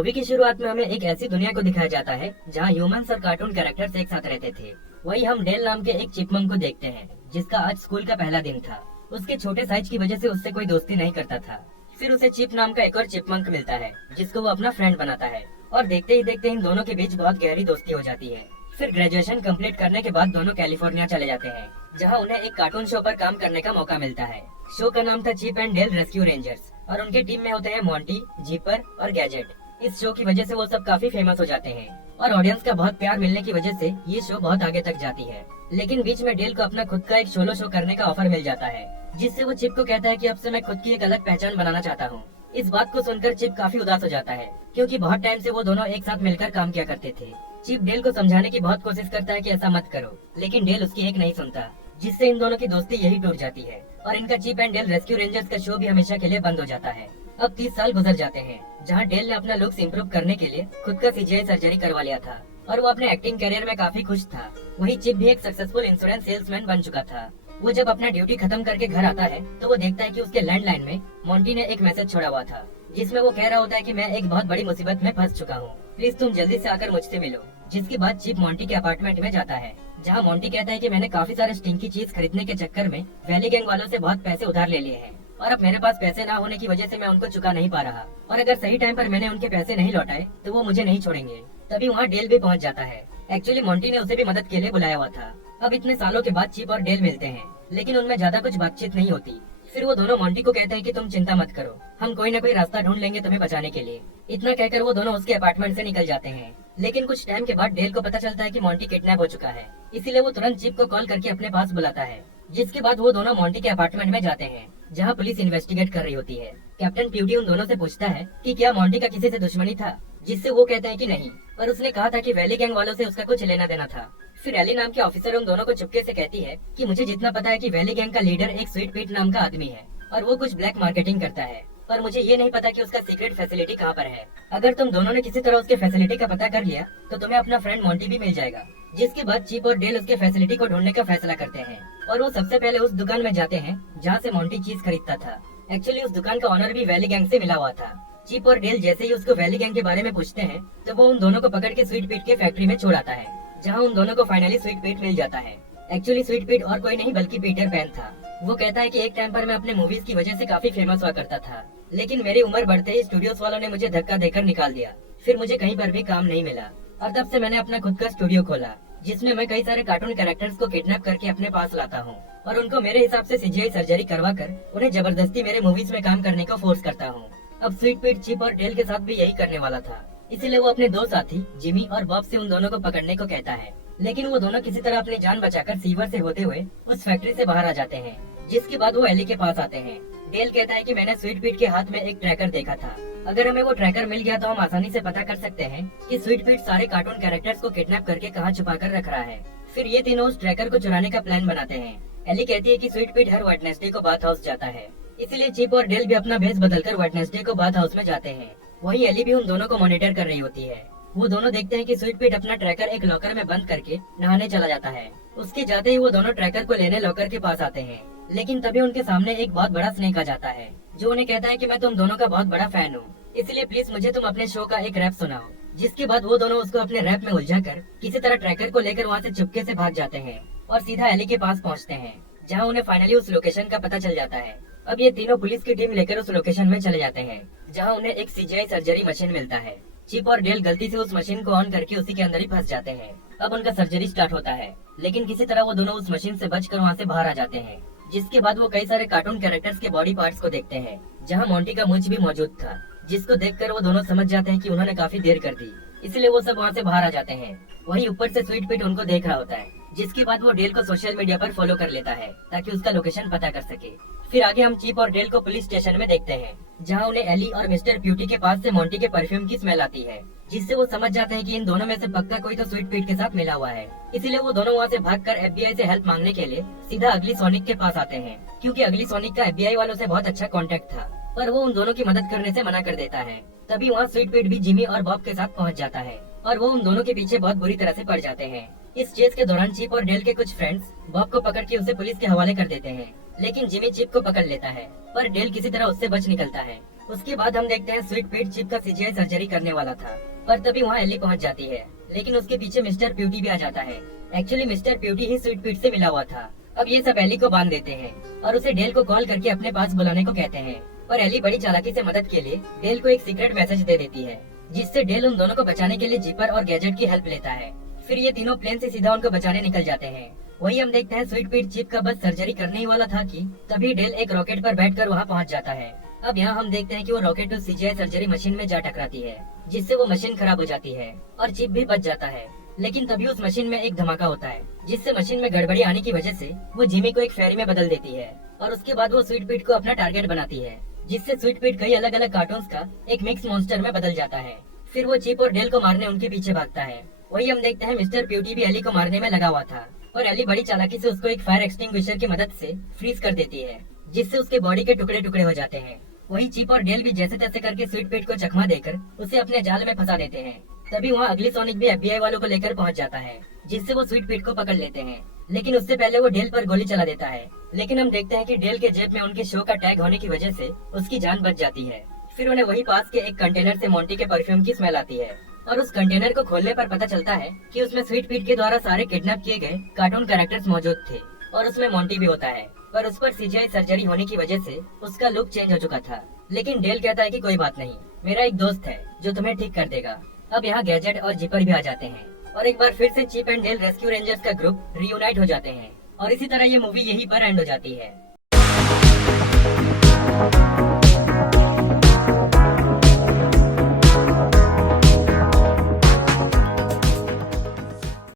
Movie की शुरुआत में हमें एक ऐसी दुनिया को दिखाया जाता है जहाँ ह्यूमंस और कार्टून कैरेक्टर्स एक साथ रहते थे। वही हम डेल नाम के एक चिपमंक को देखते हैं जिसका आज स्कूल का पहला दिन था। उसके छोटे साइज की वजह से उससे कोई दोस्ती नहीं करता था। फिर उसे चिप नाम का एक और चिपमंक मिलता है जिसको वो अपना फ्रेंड बनाता है और देखते ही देखते इन दोनों के बीच बहुत गहरी दोस्ती हो जाती है। फिर ग्रेजुएशन कंप्लीट करने के बाद दोनों कैलिफोर्निया चले जाते हैं जहाँ उन्हें एक कार्टून शो पर काम करने का मौका मिलता है। शो का नाम था Chip and Dale Rescue Rangers और उनके टीम में होते हैं मोंटी, जीपर और गैजेट। इस शो की वजह से वो सब काफी फेमस हो जाते हैं और ऑडियंस का बहुत प्यार मिलने की वजह से ये शो बहुत आगे तक जाती है। लेकिन बीच में डेल को अपना खुद का एक सोलो शो करने का ऑफर मिल जाता है जिससे वो चिप को कहता है कि अब से मैं खुद की एक अलग पहचान बनाना चाहता हूँ। इस बात को सुनकर चिप काफी उदास हो जाता है क्योंकि बहुत टाइम से वो दोनों एक साथ मिलकर काम किया करते थे। चिप डेल को समझाने की बहुत कोशिश करता है कि ऐसा मत करो, लेकिन डेल उसकी एक नहीं सुनता जिससे इन दोनों की दोस्ती यही टूट जाती है और इनका Chip and Dale Rescue Rangers का शो भी हमेशा के लिए बंद हो जाता है। अब 30 साल गुजर जाते हैं जहाँ डेल ने अपना लुक्स इम्प्रूव करने के लिए खुद का सीजीआई सर्जरी करवा लिया था और वो अपने एक्टिंग करियर में काफी खुश था। वही चिप भी एक सक्सेसफुल इंश्योरेंस सेल्समैन बन चुका था। वो जब अपना ड्यूटी खत्म करके घर आता है तो वो देखता है कि उसके लैंडलाइन में मोंटी ने एक मैसेज छोड़ा हुआ था जिसमें वो कह रहा होता है कि मैं एक बहुत बड़ी मुसीबत में फंस चुका हूँ, प्लीज तुम जल्दी से आकर मुझसे मिलो। जिसके बाद चिप मोंटी के अपार्टमेंट में जाता है जहाँ मोंटी कहता है कि मैंने काफी सारे स्टिंकी चीज खरीदने के चक्कर में वैली गैंग वालों से बहुत पैसे उधार ले लिए हैं और अब मेरे पास पैसे ना होने की वजह से मैं उनको चुका नहीं पा रहा और अगर सही टाइम पर मैंने उनके पैसे नहीं लौटाए तो वो मुझे नहीं छोड़ेंगे। तभी वहाँ डेल भी पहुँच जाता है। एक्चुअली मोंटी ने उसे भी मदद के लिए बुलाया हुआ था। अब इतने सालों के बाद चिप और डेल मिलते हैं लेकिन उनमें ज्यादा कुछ बातचीत नहीं होती। फिर वो दोनों मोंटी को कहते हैं कि तुम चिंता मत करो, हम कोई न कोई रास्ता ढूंढ लेंगे तुम्हें बचाने के लिए। इतना कहकर वो दोनों उसके अपार्टमेंट से निकल जाते हैं। लेकिन कुछ टाइम के बाद डेल को पता चलता है कि मोंटी किडनैप हो चुका है, इसीलिए वो तुरंत चिप को कॉल करके अपने पास बुलाता है। जिसके बाद वो दोनों मोंटी के अपार्टमेंट में जाते हैं जहाँ पुलिस इन्वेस्टिगेट कर रही होती है। कैप्टन प्यूटी उन दोनों से पूछता है कि क्या मोंटी का किसी से दुश्मनी था, जिससे वो कहते हैं कि नहीं, पर उसने कहा था कि वैली गैंग वालों से उसका कुछ लेना देना था। फिर एली नाम के ऑफिसर उन दोनों को चुपके से कहती है कि मुझे जितना पता है कि वैली गैंग का लीडर एक स्वीट पीट नाम का आदमी है और वो कुछ ब्लैक मार्केटिंग करता है, पर मुझे ये नहीं पता कि उसका सीक्रेट फैसिलिटी कहाँ पर है। अगर तुम दोनों ने किसी तरह उसके फैसिलिटी का पता कर लिया तो तुम्हें अपना फ्रेंड मोंटी भी मिल जाएगा। जिसके बाद चिप और डेल उसके फैसिलिटी को ढूंढने का फैसला करते हैं और वो सबसे पहले उस दुकान में जाते हैं जहाँ से मोंटी चीज खरीदता था। एक्चुअली उस दुकान का ऑनर भी वैली गैंग से मिला हुआ था। चिप और डेल जैसे ही उसको वैली गैंग के बारे में पूछते हैं तो वो उन दोनों को पकड़ के स्वीट पीट के फैक्ट्री में छोड़ आता है जहाँ उन दोनों को फाइनली स्वीट पीट मिल जाता है। एक्चुअली स्वीट पीट और कोई नहीं बल्कि पीटर पैन था। वो कहता है कि एक टाइम पर मैं अपने मूवीज की वजह से काफी फेमस हुआ करता था, लेकिन मेरी उम्र बढ़ते ही स्टूडियोज वालों ने मुझे धक्का देकर निकाल दिया। फिर मुझे कहीं पर भी काम नहीं मिला और तब से मैंने अपना खुद का स्टूडियो खोला जिसमें मैं कई सारे कार्टून कैरेक्टर्स को किडनैप करके अपने पास लाता हूँ और उनको मेरे हिसाब से सीजीआई सर्जरी करवा कर उन्हें जबरदस्ती मेरे मूवीज में काम करने को फोर्स करता हूँ। अब स्वीट पीट चिप और डेल के साथ भी यही करने वाला था, इसीलिए वो अपने दो साथी जिमी और बॉब से उन दोनों को पकड़ने को कहता है। लेकिन वो दोनों किसी तरह अपनी जान बचाकर सीवर से होते हुए उस फैक्ट्री से बाहर आ जाते हैं। जिसके बाद वो एली के पास आते हैं। डेल कहता है कि मैंने स्वीट पीट के हाथ में एक ट्रैकर देखा था, अगर हमें वो ट्रैकर मिल गया तो हम आसानी से पता कर सकते हैं कि स्वीट पीट सारे कार्टून कैरेक्टर्स को किडनैप करके कहाँ छुपा कर रख रहा है। फिर ये तीनों उस ट्रैकर को चुराने का प्लान बनाते हैं। एली कहती है कि स्वीट पीट हर वेडनेसडे को बाथ हाउस जाता है, इसीलिए चिप और डेल भी अपना भेस बदलकर वेडनेसडे को बाथ हाउस में जाते हैं। वहीं एली भी उन दोनों को मॉनिटर कर रही होती है। वो दोनों देखते हैं कि स्वीट पीट अपना ट्रैकर एक लॉकर में बंद करके नहाने चला जाता है। उसके जाते ही वो दोनों ट्रैकर को लेने लॉकर के पास आते हैं, लेकिन तभी उनके सामने एक बहुत बड़ा स्नेक आ जाता है जो उन्हें कहता है कि मैं तुम दोनों का बहुत बड़ा फैन हूँ, इसलिए प्लीज मुझे तुम अपने शो का एक रैप सुनाओ। जिसके बाद वो दोनों उसको अपने रैप में उलझाकर किसी तरह ट्रैकर को लेकर वहाँ से चुपके से भाग जाते हैं और सीधा एली के पास पहुँचते हैं जहाँ उन्हें फाइनली उस लोकेशन का पता चल जाता है। अब ये तीनों पुलिस की टीम लेकर उस लोकेशन में चले जाते हैं जहाँ उन्हें एक सीजीआई सर्जरी मशीन मिलता है। चिप और डेल गलती से उस मशीन को ऑन करके उसी के अंदर ही फंस जाते हैं। अब उनका सर्जरी स्टार्ट होता है, लेकिन किसी तरह वो दोनों उस मशीन से बचकर वहाँ से बाहर आ जाते हैं। जिसके बाद वो कई सारे कार्टून कैरेक्टर्स के बॉडी पार्ट्स को देखते हैं जहाँ मोंटी का मूंछ भी मौजूद था, जिसको देखकर वो दोनों समझ जाते हैं कि उन्होंने काफी देर कर दी, इसलिए वो सब वहाँ से बाहर आ जाते हैं। वहीं ऊपर से स्वीट पीट उनको देख रहा होता है। जिसके बाद वो डेल को सोशल मीडिया पर फॉलो कर लेता है ताकि उसका लोकेशन पता कर सके। फिर आगे हम चिप और डेल को पुलिस स्टेशन में देखते हैं जहाँ उन्हें एली और मिस्टर प्यूटी के पास से मोंटी के परफ्यूम की स्मेल आती है, जिससे वो समझ जाते हैं कि इन दोनों में से पक्का कोई तो स्वीट पीट के साथ मिला हुआ है। इसीलिए वो दोनों वहाँ से भागकर एफबीआई से हेल्प मांगने के लिए सीधा अगली सोनिक के पास आते हैं, क्योंकि अगली सोनिक का एफबीआई वालों से बहुत अच्छा कॉन्टेक्ट था, पर वो उन दोनों की मदद करने से मना कर देता है। तभी वहाँ स्वीट पीट भी जिमी और बॉब के साथ पहुँच जाता है और वो उन दोनों के पीछे बहुत बुरी तरह से पड़ जाते हैं। इस चेस के दौरान चिप और डेल के कुछ फ्रेंड्स बॉब को पकड़ के उसे पुलिस के हवाले कर देते हैं, लेकिन जिमी चिप को पकड़ लेता है, पर डेल किसी तरह उससे बच निकलता है। उसके बाद हम देखते हैं स्वीट पीट चिप का सीजीआई सर्जरी करने वाला था, पर तभी वहाँ एली पहुँच जाती है, लेकिन उसके पीछे मिस्टर प्यूटी भी आ जाता है। एक्चुअली मिस्टर प्यूटी ही स्वीट पीट से मिला हुआ था। अब ये सब एली को बांध देते हैं और उसे डेल को कॉल करके अपने पास बुलाने को कहते हैं। पर एली बड़ी चालाकी से मदद के लिए डेल को एक सीक्रेट मैसेज दे देती है, जिससे डेल उन दोनों को बचाने के लिए जिपर और गैजेट की हेल्प लेता है। फिर ये तीनों प्लेन से सीधा उनको बचाने निकल जाते हैं। वही हम देखते हैं स्वीट पीट चिप का बस सर्जरी करने ही वाला था कि तभी डेल एक रॉकेट पर बैठकर वहाँ पहुँच जाता है। अब यहाँ हम देखते हैं कि वो रॉकेट उस सीजीआई सर्जरी मशीन में जा टकराती है, जिससे वो मशीन खराब हो जाती है और चिप भी बच जाता है। लेकिन तभी उस मशीन में एक धमाका होता है, जिससे मशीन में गड़बड़ी आने की वजह से वो जिमी को एक फेरी में बदल देती है और उसके बाद वो स्वीट पीट को अपना टारगेट बनाती है, जिससे स्वीट पीट कई अलग अलग कार्टून्स का एक मिक्स मॉन्स्टर में बदल जाता है। फिर वो चिप और डेल को मारने उनके पीछे भागता है। वही हम देखते हैं मिस्टर प्यूटी भी एली को मारने में लगा हुआ था और एली बड़ी चालाकी से उसको एक फायर एक्सटिंग्विशर की मदद से फ्रीज कर देती है, जिससे उसके बॉडी के टुकड़े टुकड़े हो जाते हैं। वही चिप और डेल भी जैसे तैसे करके स्वीट पीट को चकमा देकर उसे अपने जाल में फंसा देते हैं। तभी वहाँ अगली सोनिक भी एफबीआई वालों को लेकर पहुँच जाता है, जिससे वो स्वीट पीट को पकड़ लेते हैं। लेकिन उससे पहले वो डेल पर गोली चला देता है। लेकिन हम देखते हैं कि डेल के जेब में उनके शो का टैग होने की वजह से उसकी जान बच जाती है। फिर उन्हें वही पास के एक कंटेनर से मोंटी के परफ्यूम की स्मेल आती है और उस कंटेनर को खोलने पर पता चलता है कि उसमें स्वीट पीट के द्वारा सारे किडनैप किए गए कार्टून कैरेक्टर्स मौजूद थे और उसमें मोंटी भी होता है। पर उस पर सीजीआई सर्जरी होने की वजह से उसका लुक चेंज हो चुका था। लेकिन डेल कहता है कि कोई बात नहीं, मेरा एक दोस्त है जो तुम्हें ठीक कर देगा। अब यहाँ गैजेट और जिपर भी आ जाते हैं और एक बार फिर से Chip and Dale Rescue Rangers का ग्रुप रियूनाइट हो जाते हैं और इसी तरह ये मूवी यहीं पर एंड हो जाती है।